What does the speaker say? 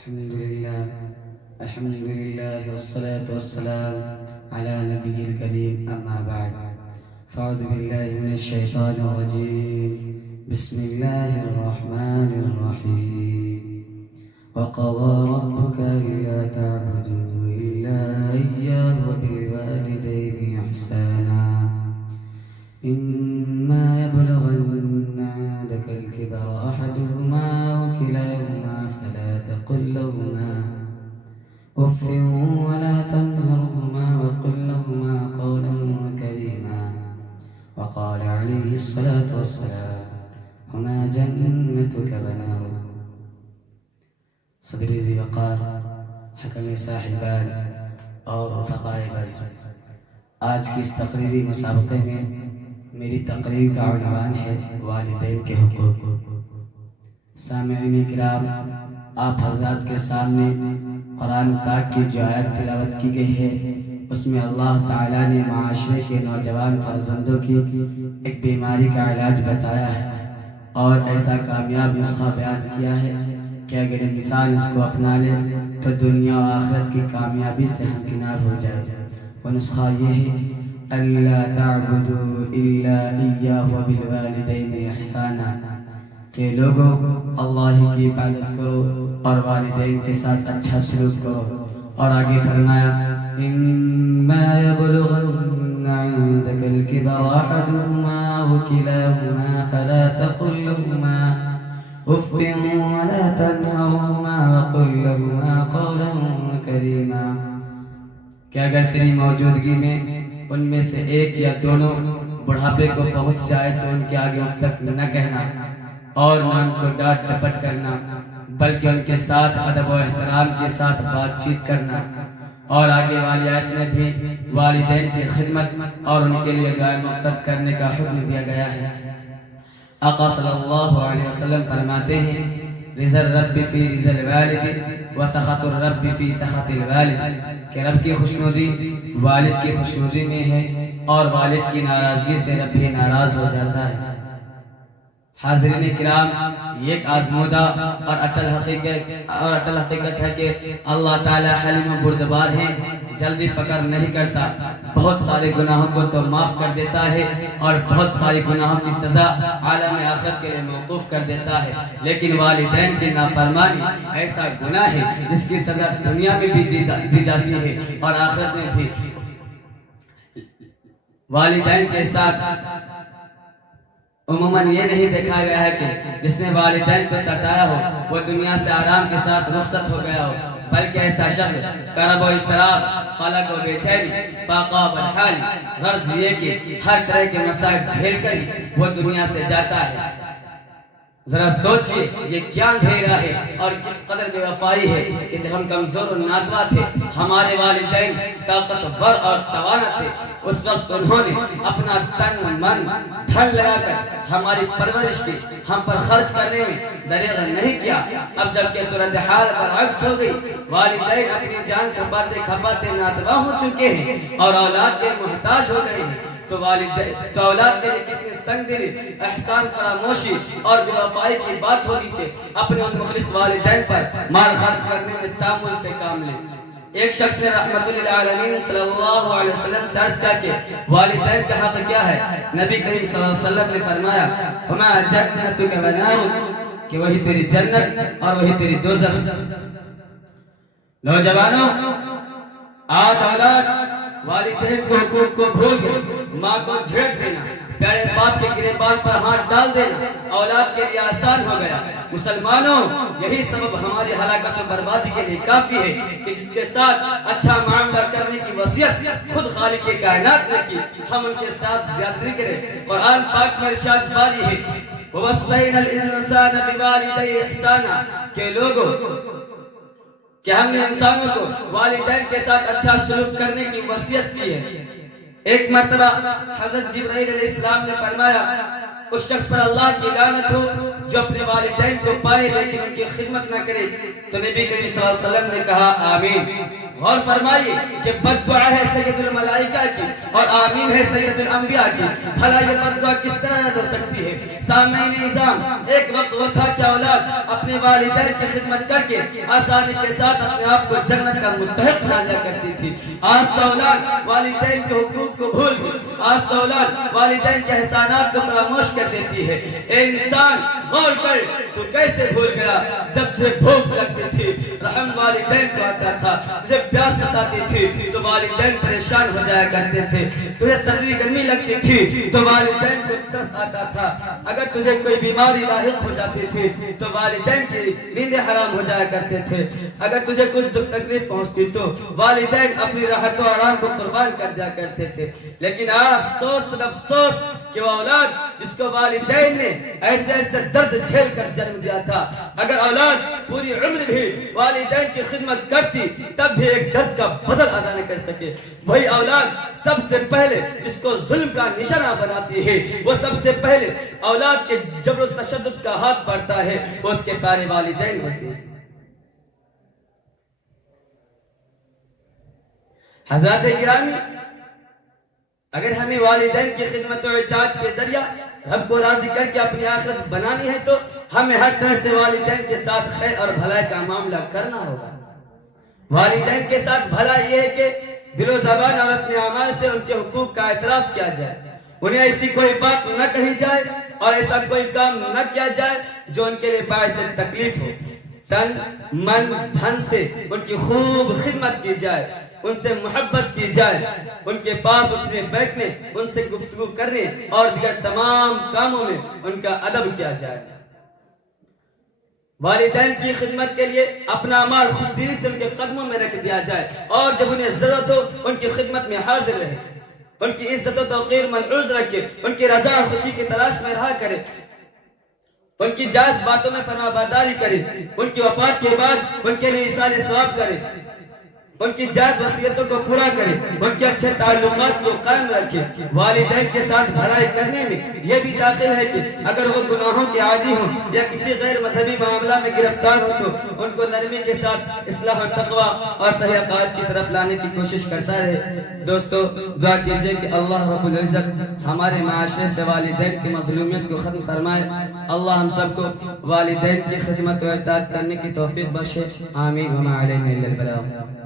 الحمد لله والصلاة والسلام على نبي الكريم أما بعد فأعوذ بالله من الشيطان الرجيم بسم الله الرحمن الرحيم وقضى ربك ألا تعبدوا إلا إياه وبالوالدين إحسانا إما يبلغن عندك الكبر أحدهما أو كلاهما فلا تقل لهما أف ولا تنهرهما وقل لهما قولا كريما وقال عليه الصلاة والسلام هنا جنتك ونارك. صدر ذي وقار، حکم صاحبان اور رفقائے بز، آج کی اس تقریری مسابقے میں میری تقریر کا عنوان ہے والدین کے حقوق. سامعین کرام، آپ حضرات کے سامنے قرآن پاک کی جو آیت تلاوت کی گئی ہے اس میں اللہ تعالیٰ نے معاشرے کے نوجوان فرزندوں کی ایک بیماری کا علاج بتایا ہے اور ایسا کامیاب نسخہ بیان کیا ہے کہ اگر انسان اس کو اپنا لے تو دنیا و آخرت کی کامیابی سے ہمکنار ہو جائے. وہ نسخہ یہ ہے: اللہ تعبدوا الا ایاہ وبالوالدین احسانا، کہ لوگوں اللہ کی عبادت کرو اور والدین کے ساتھ اچھا سلوک کرو. اور آگے فرمایا: اما یبلغن عندک الکبر احدهما او کلاهما فلا تقل لهما اف ولا تنهرهما وقل لهما قولا کریما، کہ اگر تیری موجودگی میں ان میں سے ایک یا دونوں بڑھاپے کو پہنچ جائے تو ان کے آگے اف تک نہ کہنا اور نہ ان کو ڈانٹ ڈپٹ کرنا، بلکہ ان کے ساتھ ادب و احترام کے ساتھ بات چیت کرنا. اور آگے والی آیت میں بھی والدین کی خدمت اور ان کے لیے دعائے مغفرت کرنے کا حکم دیا گیا ہے. آقا صلی اللہ علیہ وسلم فرماتے ہیں: رضا الرب فی رضا الوالد وسخط الرب فی سخط الوالد، کہ رب کی خوشنودی والد کی خوشنودی میں ہے اور والد کی ناراضگی سے رب بھی ناراض ہو جاتا ہے. حاضرین کرام، یہ ایک آزمودہ اور اٹل حقیقت ہے کہ اللہ تعالیٰ حلیم و بردبار ہے، جلدی پکڑ نہیں کرتا، بہت سارے گناہوں کو تو معاف کر دیتا ہے اور بہت سارے گناہوں کی سزا عالم آخرت کے لیے موقوف کر دیتا ہے. لیکن والدین کی نافرمانی ایسا گناہ ہے جس کی سزا دنیا میں بھی دی جاتی ہے اور آخرت میں بھی. والدین کے ساتھ عموماً یہ نہیں دیکھا گیا ہے کہ جس نے والدین کو ستایا ہو وہ دنیا سے آرام کے ساتھ رخصت ہو گیا ہو، بلکہ ایسا شخص کرب و اضطراب، قلق و بے چینی، فاقہ و بدحالی، غرض یہ کہ ہر طرح کے مسائل جھیل کر ہی وہ دنیا سے جاتا ہے. ذرا سوچئے یہ کیا اندھیرا ہے اور کس قدر بے وفائی ہے کہ جب ہم کمزور و ناتواں تھے، ہمارے والدین طاقتور اور توانا تھے، اس وقت انہوں نے اپنا تن من دھن لگا کر ہماری پرورش کی، ہم پر خرچ کرنے میں دریغ نہیں کیا. اب جبکہ صورتحال برعکس ہو گئی، والدین اپنی جان کھپاتے کھپاتے ناتواں ہو چکے ہیں اور اولاد کے محتاج ہو گئے ہیں، تو اولاد کے لیے کتنے سنگ دلی، احسان فراموشی اور بے وفائی کی بات ہوگی کہ اپنے ان مخلص والدین پر مال خرچ کرنے میں تامل سے کام لیں. ایک شخص نے رحمت للعالمین صلی اللہ علیہ وسلم سے عرض کیا کہ والدین کا حق کیا ہے؟ نبی کریم صلی اللہ علیہ وسلم نے فرمایا: ہما جنتک ونارک، کہ وہی تیری جنت اور وہی تیری دوزخ. نوجوانوں، آج اولاد والدین کے حقوق کو بھول گئے. ماں کو جھڑک دینا، پیارے باپ کے گریبان پر ہاتھ ڈال دینا اولاد کے لیے آسان ہو گیا. مسلمانوں، یہی سبب ہماری ہلاکت و بربادی کے لیے کافی ہے کہ جس کے ساتھ اچھا معاملہ کرنے کی وصیت خود خالق کائنات نے کی، ہم ان کے ساتھ زیادتی کریں. قرآن پاک میں ارشاد باری ہے: وَوَصَّيْنَا الْإِنسَانَ بِوَالِدَيْهِ إِحْسَانًا، کہ لوگوں، کہ ہم نے انسانوں کو والدین کے ساتھ اچھا سلوک کرنے کی وصیت کی ہے. ایک مرتبہ حضرت جبرائیل علیہ السلام نے فرمایا: اس شخص پر اللہ کی لعنت ہو جو اپنے والدین کو پائے لیکن ان کی خدمت نہ کرے. تو نبی کریم صلی اللہ علیہ وسلم نے کہا: آمین. غور فرمائیے کہ بد دعا ہے سید الملائکہ کی اور آمین ہے سید الانبیاء کی، بھلا یہ بد دعا کس طرح رد ہو سکتی ہے؟ سامعین نظام، ایک وقت وہ تھا کہ اولاد اپنے والدین کی خدمت کر کے آسانی کے ساتھ اپنے آپ کو جنت کا مستحق بنا لیا کرتی تھی۔ آج تو اولاد والدین کے حقوق کو بھول گئی، آج تو اولاد والدین کے احسانات کو فراموش کر دیتی ہے۔ اے انسان غور کر، تو کیسے بھول گیا جب تجھے بھوک لگتی تھی رحم والدین کو آتا تھا، تجھے پیاس ستاتی تھی تو والدین پریشان ہو جایا کرتے تھے، تجھے سردی گرمی لگتی تھی تو والدین کو ترس آتا تھا، اگر تجھے کوئی بیماری لاحق ہو جاتی تھی تو والدین کی نیندیں حرام ہو جایا کرتے تھے، اگر تجھے کچھ دکھ تکلیف پہنچتی تو والدین اپنی راحت و آرام کو قربان کر دیا کرتے تھے۔ لیکن افسوس کہ وہ اولاد جس کو والدین نے ایسے ایسے درد جھیل کر جنم دیا تھا، اگر اولاد پوری عمر بھی والدین کی خدمت کرتی تب بھی ایک درد کا بدل ادا نہ کر سکے، وہی اولاد سب سے پہلے جس کو ظلم کا نشانہ بناتی ہے، وہ سب سے پہلے اولاد کے جبر و تشدد کا ہاتھ بڑھتا ہے، وہ اس کے پیارے والدین ہوتے ہیں۔ حضرات گرامی، اگر ہمیں والدین کی خدمت و اطاعت کے ذریعہ رب کو راضی کر کے اپنی آخرت بنانی ہے تو ہمیں ہر طرح سے والدین کے ساتھ خیر اور بھلائی کا معاملہ کرنا ہوگا۔ والدین کے ساتھ بھلا یہ ہے کہ دل و زبان اور اپنے اعمال سے ان کے حقوق کا اعتراف کیا جائے، انہیں ایسی کوئی بات نہ کہی جائے اور ایسا کوئی کام نہ کیا جائے جو ان کے لیے باعث تکلیف ہو، تن من دھن سے ان کی خوب خدمت کی جائے، ان سے محبت کی جائے، ان کے پاس اٹھنے بیٹھنے، ان سے گفتگو کرنے اور دیگر تمام کاموں میں ان کا ادب کیا جائے۔ والدین کی خدمت کے لیے اپنا مال خوش دلی سے ان کے قدموں میں رکھ دیا جائے اور جب انہیں ضرورت ہو ان کی خدمت میں حاضر رہے، ان کی عزت و توقیر ملحوظ رکھے، ان کی رضا اور خوشی کی تلاش میں رہا کرے، ان کی جائز باتوں میں فرما برداری کرے، ان کی وفات کے بعد ان کے لیے ایصال ثواب کرے، ان کی جائز وصیتوں کو پورا کرے، ان کے اچھے تعلقات کو قائم رکھے۔ والدین کے ساتھ بھلائی کرنے میں یہ بھی داخل ہے کہ اگر وہ گناہوں کے عادی ہوں یا کسی غیر مذہبی معاملہ میں گرفتار ہو تو ان کو نرمی کے ساتھ اصلاح و تقوی اور صحیح عقائد کی طرف لانے کی کوشش کرتا رہے۔ دوستو دعا کیجئے کہ اللہ رب العزت ہمارے معاشرے سے والدین کی مظلومیت کو ختم فرمائے، اللہ ہم سب کو والدین کی خدمت و اطاعت کرنے کی توفیق بخشے، آمین وما علینا الا البلاغ۔